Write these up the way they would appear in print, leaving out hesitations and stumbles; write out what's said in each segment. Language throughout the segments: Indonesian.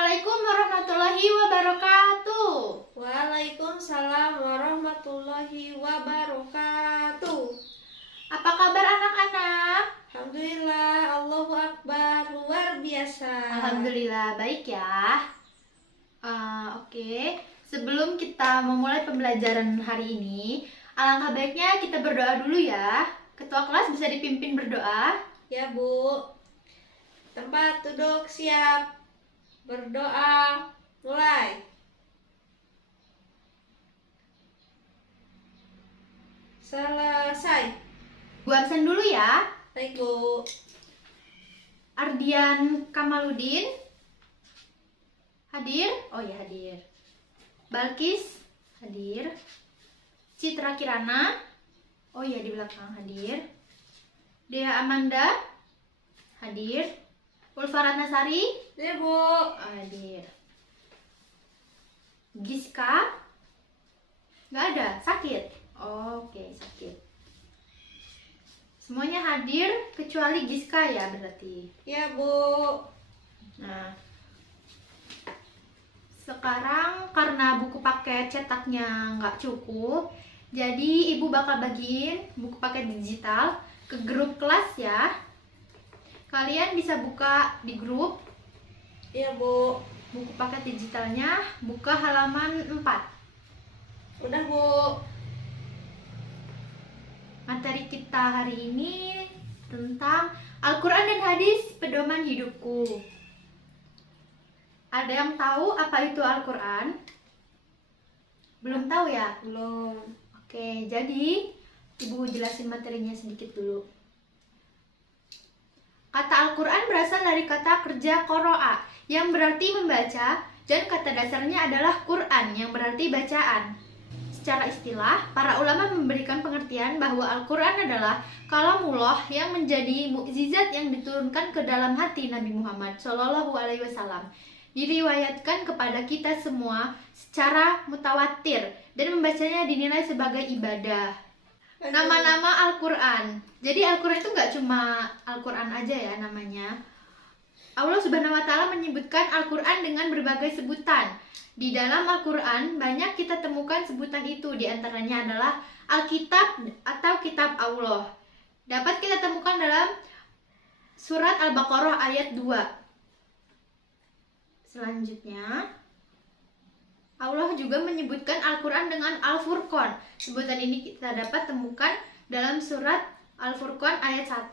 Assalamualaikum warahmatullahi wabarakatuh. Waalaikumsalam warahmatullahi wabarakatuh. Apa kabar anak-anak? Alhamdulillah, Allahu Akbar, luar biasa. Alhamdulillah baik ya. Oke, sebelum kita memulai pembelajaran hari ini, alangkah baiknya kita berdoa dulu ya. Ketua kelas bisa dipimpin berdoa. Ya Bu, tempat duduk siap. Berdoa, mulai. Selesai. Bu absen dulu ya. Baik Bu. Ardian Kamaludin hadir? Oh ya hadir. Balkis hadir. Citra Kirana, oh ya di belakang hadir. Dea Amanda hadir. Ulfa Ratnasari Ya Bu. hadir. Giska nggak ada, sakit. Oke, sakit. Semuanya hadir kecuali Giska ya berarti. Ya Bu. Nah, sekarang karena buku paket cetaknya nggak cukup, jadi ibu bakal bagiin buku paket digital ke grup kelas ya. Kalian bisa buka di grup. Ya Bu. Buku paket digitalnya buka halaman 4. Udah Bu. Materi kita hari ini tentang Al-Quran dan Hadis Pedoman Hidupku. Ada yang tahu apa itu Al-Quran? Belum tahu ya? Belum. Oke, jadi ibu jelasin materinya sedikit dulu. Kata Al-Quran berasal dari kata kerja qoro'a yang berarti membaca, dan kata dasarnya adalah Quran yang berarti bacaan. Secara istilah, para ulama memberikan pengertian bahwa Al-Quran adalah kalamullah yang menjadi mukjizat yang diturunkan ke dalam hati Nabi Muhammad SAW. Diriwayatkan kepada kita semua secara mutawatir dan membacanya dinilai sebagai ibadah. Nama-nama Al-Quran. Jadi Al-Quran itu nggak cuma Al-Quran aja ya namanya. Allah Subhanahu wa Ta'ala menyebutkan Al-Quran dengan berbagai sebutan. Di dalam Al-Quran banyak kita temukan sebutan itu. Di antaranya adalah Alkitab atau Kitab Allah. Dapat kita temukan dalam surat Al-Baqarah ayat 2. Selanjutnya, Allah juga menyebutkan Al-Quran dengan Al-Furqan. Sebutan ini kita dapat temukan dalam surat Al-Furqan ayat 1.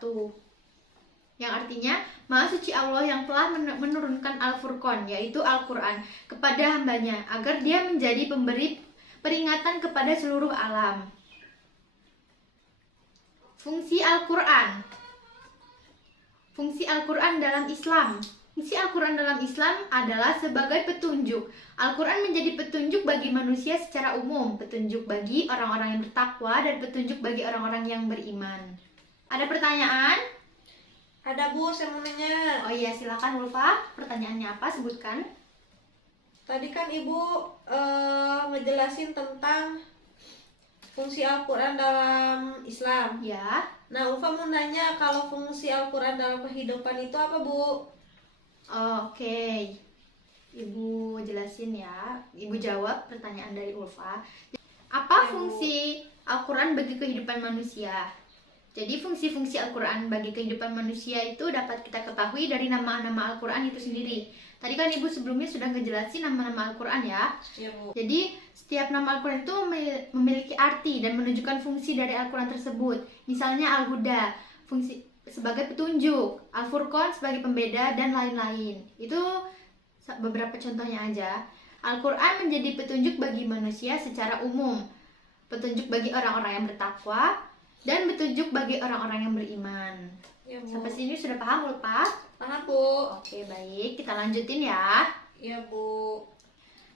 Yang artinya, Maha Suci Allah yang telah menurunkan Al-Furqan, yaitu Al-Quran, kepada hambanya, agar dia menjadi pemberi peringatan kepada seluruh alam. Fungsi Al-Quran. Fungsi Al-Quran dalam Islam. Fungsi Al-Quran dalam Islam adalah sebagai petunjuk. Al-Quran menjadi petunjuk bagi manusia secara umum, petunjuk bagi orang-orang yang bertakwa, dan petunjuk bagi orang-orang yang beriman. Ada pertanyaan? Ada Bu, saya mau nanya. Oh iya, silakan Ulfa. Pertanyaannya apa? Sebutkan. Tadi kan Ibu ngejelasin tentang fungsi Al-Quran dalam Islam. Ya. Nah, Ulfa mau nanya kalau fungsi Al-Quran dalam kehidupan itu apa Bu? Oke. Ibu jelasin ya. Ibu jawab pertanyaan dari Ulfa. Apa fungsi Al-Quran bagi kehidupan manusia? Jadi fungsi-fungsi Al-Quran bagi kehidupan manusia itu dapat kita ketahui dari nama-nama Al-Quran itu sendiri. Tadi kan Ibu sebelumnya sudah ngejelasin nama-nama Al-Quran ya. Iya Bu. Jadi setiap nama Al-Quran itu memiliki arti dan menunjukkan fungsi dari Al-Quran tersebut. Misalnya Al-Huda, fungsi sebagai petunjuk, Al-Furqan sebagai pembeda, dan lain-lain. Itu beberapa contohnya aja. Al-Quran menjadi petunjuk bagi manusia secara umum, petunjuk bagi orang-orang yang bertakwa, dan petunjuk bagi orang-orang yang beriman. Iya Bu. Sampai sini sudah paham Ulfa? Paham Bu. Oke, baik. Kita lanjutin ya. Iya Bu.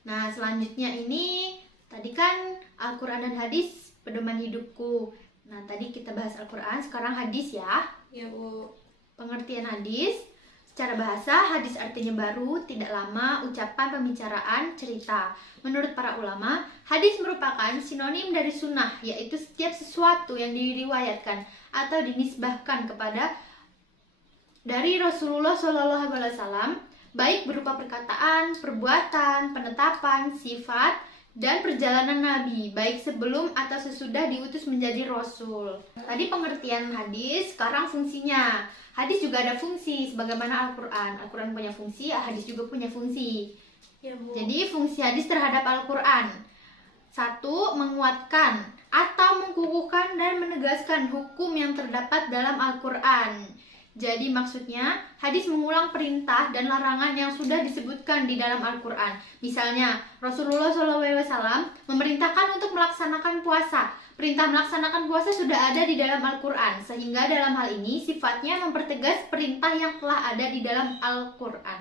Nah, selanjutnya ini tadi kan Al-Quran dan Hadis Pedoman Hidupku. Nah, tadi kita bahas Al-Quran, sekarang hadis ya. Iya Bu. Pengertian hadis. Secara bahasa, hadis artinya baru, tidak lama, ucapan, pembicaraan, cerita. Menurut para ulama, hadis merupakan sinonim dari sunnah, yaitu setiap sesuatu yang diriwayatkan atau dinisbahkan kepada dari Rasulullah SAW baik berupa perkataan, perbuatan, penetapan, sifat, dan perjalanan Nabi, baik sebelum atau sesudah diutus menjadi Rasul. Tadi pengertian hadis, sekarang fungsinya. Hadis juga ada fungsi, sebagaimana Al-Quran. Al-Quran punya fungsi, hadis juga punya fungsi. Ya, Bu. Jadi fungsi hadis terhadap Al-Quran: 1. Menguatkan atau mengkukuhkan dan menegaskan hukum yang terdapat dalam Al-Quran. Jadi maksudnya, hadis mengulang perintah dan larangan yang sudah disebutkan di dalam Al-Quran. Misalnya, Rasulullah SAW memerintahkan untuk melaksanakan puasa. Perintah melaksanakan puasa sudah ada di dalam Al-Quran, sehingga dalam hal ini sifatnya mempertegas perintah yang telah ada di dalam Al-Quran.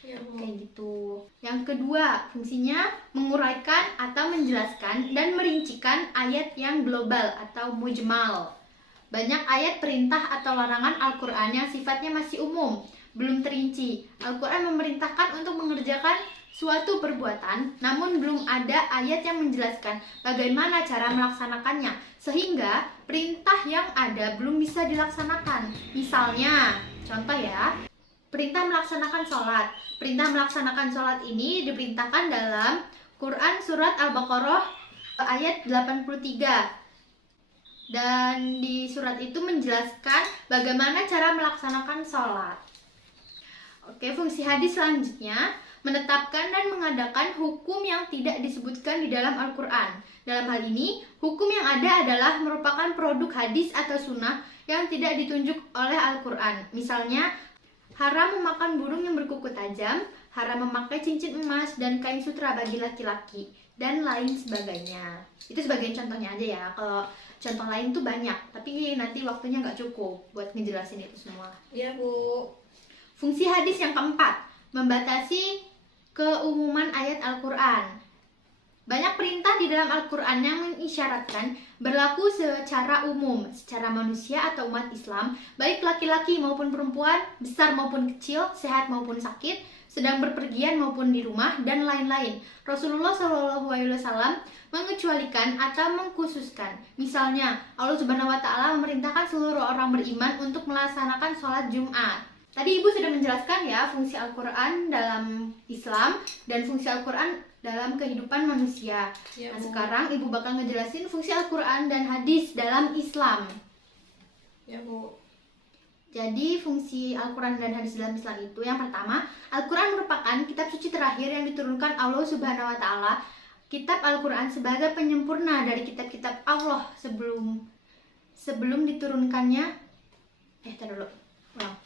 Ya, Bu. Kayak gitu. Yang kedua, fungsinya menguraikan atau menjelaskan dan merincikan ayat yang global atau mujmal. Banyak ayat perintah atau larangan Al-Quran yang sifatnya masih umum, belum terinci. Al-Quran memerintahkan untuk mengerjakan suatu perbuatan, namun belum ada ayat yang menjelaskan bagaimana cara melaksanakannya, sehingga perintah yang ada belum bisa dilaksanakan. Misalnya, contoh ya, perintah melaksanakan sholat. Perintah melaksanakan sholat ini diperintahkan dalam Quran Surat Al-Baqarah ayat 83. Dan di surat itu menjelaskan bagaimana cara melaksanakan sholat. Oke, fungsi hadis selanjutnya menetapkan dan mengadakan hukum yang tidak disebutkan di dalam Al-Quran. Dalam hal ini, hukum yang ada adalah merupakan produk hadis atau sunnah yang tidak ditunjuk oleh Al-Quran. Misalnya, haram memakan burung yang berkuku tajam, haram memakai cincin emas dan kain sutra bagi laki-laki, dan lain sebagainya. Itu sebagian contohnya aja ya. Kalau contoh lain tuh banyak, tapi nanti waktunya nggak cukup buat ngejelasin itu semua. Ya, Bu. Fungsi hadis yang keempat, membatasi keumuman ayat Al-Quran. Banyak perintah di dalam Al-Quran yang mengisyaratkan berlaku secara umum, secara manusia atau umat Islam, baik laki-laki maupun perempuan, besar maupun kecil, sehat maupun sakit, sedang berpergian maupun di rumah, dan lain-lain. Rasulullah SAW mengecualikan atau mengkhususkan. Misalnya, Allah Subhanahu wa Ta'ala memerintahkan seluruh orang beriman untuk melaksanakan sholat Jumat. Tadi Ibu sudah menjelaskan ya fungsi Al-Quran dalam Islam dan fungsi Al-Quran dalam kehidupan manusia. Ya, Nah, Bu. sekarang Ibu bakal ngejelasin fungsi Al-Quran dan hadis dalam Islam. Ya, Bu. Jadi fungsi Al-Quran dan hadis dalam Islam itu, yang pertama, Al-Quran merupakan kitab suci terakhir yang diturunkan Allah Subhanahu wa Ta'ala. Kitab Al-Quran sebagai penyempurna dari kitab-kitab Allah sebelum diturunkannya. Tar dulu, ulang.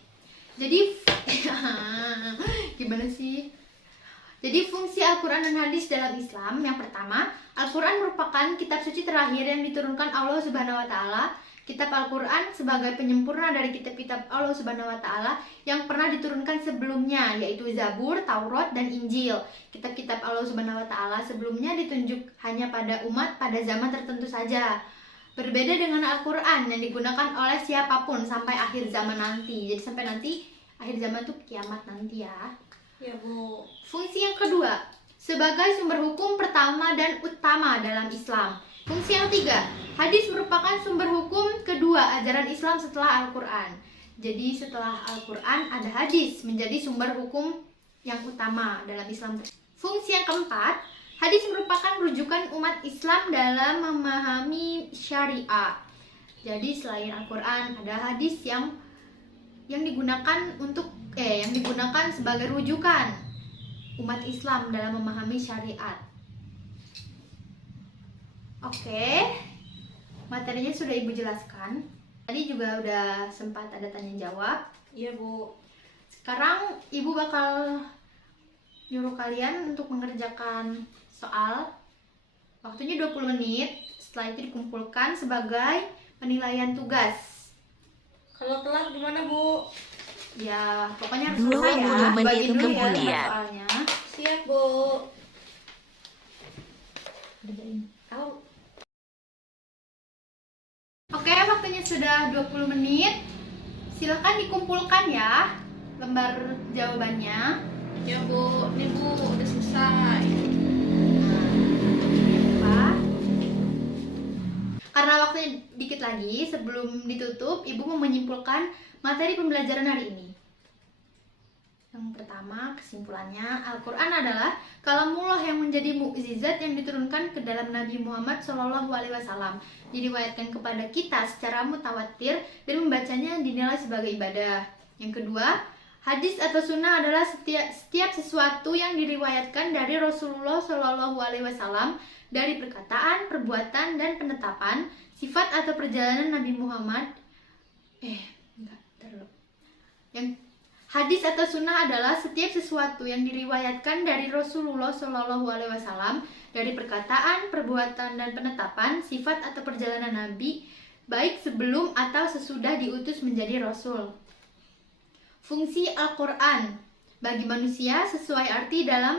Jadi gimana sih? Jadi fungsi Al-Quran dan hadis dalam Islam, yang pertama, Al-Quran merupakan kitab suci terakhir yang diturunkan Allah Subhanahu wa Ta'ala. Kitab Al-Quran sebagai penyempurna dari kitab-kitab Allah Subhanahu wa Ta'ala yang pernah diturunkan sebelumnya, yaitu Zabur, Taurat, dan Injil. Kitab-kitab Allah Subhanahu wa Ta'ala sebelumnya ditunjuk hanya pada umat pada zaman tertentu saja. Berbeda dengan Al-Quran yang digunakan oleh siapapun sampai akhir zaman nanti. Jadi sampai nanti akhir zaman tuh kiamat nanti ya. Ya, Bu. Fungsi yang kedua, sebagai sumber hukum pertama dan utama dalam Islam. Fungsi yang tiga, hadis merupakan sumber hukum kedua ajaran Islam setelah Al-Quran. Jadi setelah Al-Quran ada hadis menjadi sumber hukum yang utama dalam Islam. Fungsi yang keempat, hadis merupakan rujukan umat Islam dalam memahami syariat. Jadi selain Al-Quran ada hadis yang digunakan sebagai rujukan umat Islam dalam memahami syariat. Oke, materinya sudah Ibu jelaskan. Tadi juga udah sempat ada tanya jawab. Iya, Bu. Sekarang Ibu bakal nyuruh kalian untuk mengerjakan soal. Waktunya 20 menit. Setelah itu dikumpulkan sebagai penilaian tugas. Kalau telat gimana, Bu? Ya, pokoknya harus 20 selesai ya. menit Bagi dulu ya kemudian. soalnya. Siap, Bu. Kerjain. Au. Oke, waktunya sudah 20 menit. Silakan dikumpulkan ya lembar jawabannya. Ya, Bu. Nih, Bu, udah selesai. Nah, karena waktunya dikit lagi, sebelum ditutup, Ibu mau menyimpulkan materi pembelajaran hari ini. Yang pertama, kesimpulannya, Al-Quran adalah kalamullah yang menjadi mukjizat yang diturunkan ke dalam Nabi Muhammad SAW. Diriwayatkan kepada kita secara mutawatir dan membacanya dinilai sebagai ibadah. Yang kedua, hadis atau sunnah adalah setiap sesuatu yang diriwayatkan dari Rasulullah SAW dari perkataan, perbuatan, dan penetapan, sifat atau perjalanan Nabi Muhammad. Yang hadis atau sunnah adalah setiap sesuatu yang diriwayatkan dari Rasulullah SAW dari perkataan, perbuatan, dan penetapan, sifat atau perjalanan Nabi, baik sebelum atau sesudah diutus menjadi Rasul. Fungsi Al-Quran bagi manusia sesuai arti dalam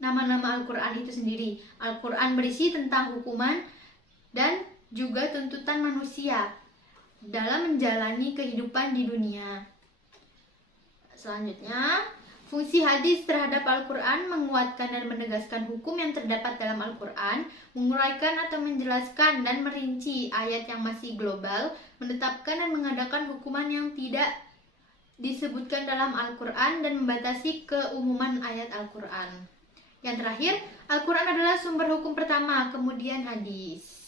nama-nama Al-Quran itu sendiri. Al-Quran berisi tentang hukuman dan juga tuntutan manusia dalam menjalani kehidupan di dunia. Selanjutnya, fungsi hadis terhadap Al-Quran menguatkan dan menegaskan hukum yang terdapat dalam Al-Quran, menguraikan atau menjelaskan dan merinci ayat yang masih global, menetapkan dan mengadakan hukuman yang tidak disebutkan dalam Al-Quran, dan membatasi keumuman ayat Al-Quran. Yang terakhir, Al-Quran adalah sumber hukum pertama, kemudian hadis.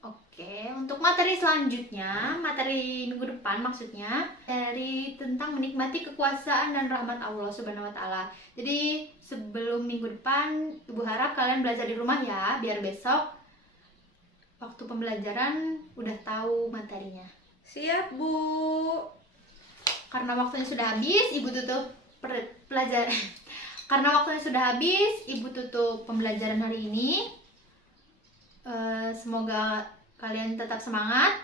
Oke, untuk materi selanjutnya, materi minggu depan maksudnya, dari tentang menikmati kekuasaan dan rahmat Allah Subhanahu wa taala. Jadi, sebelum minggu depan, Ibu harap kalian belajar di rumah ya, biar besok waktu pembelajaran udah tahu materinya. Siap, Bu. Karena waktunya sudah habis, Ibu tutup pelajaran. Karena waktunya sudah habis, Ibu tutup pembelajaran hari ini. Semoga kalian tetap semangat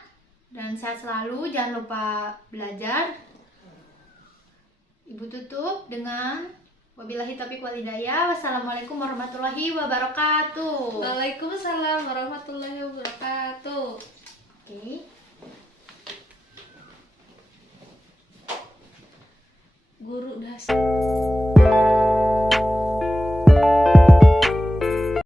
dan sehat selalu, jangan lupa belajar. Ibu tutup dengan wabillahi taufiq wal hidayah. Wassalamualaikum warahmatullahi wabarakatuh. Waalaikumsalam warahmatullahi wabarakatuh. Oke. Guru dasar.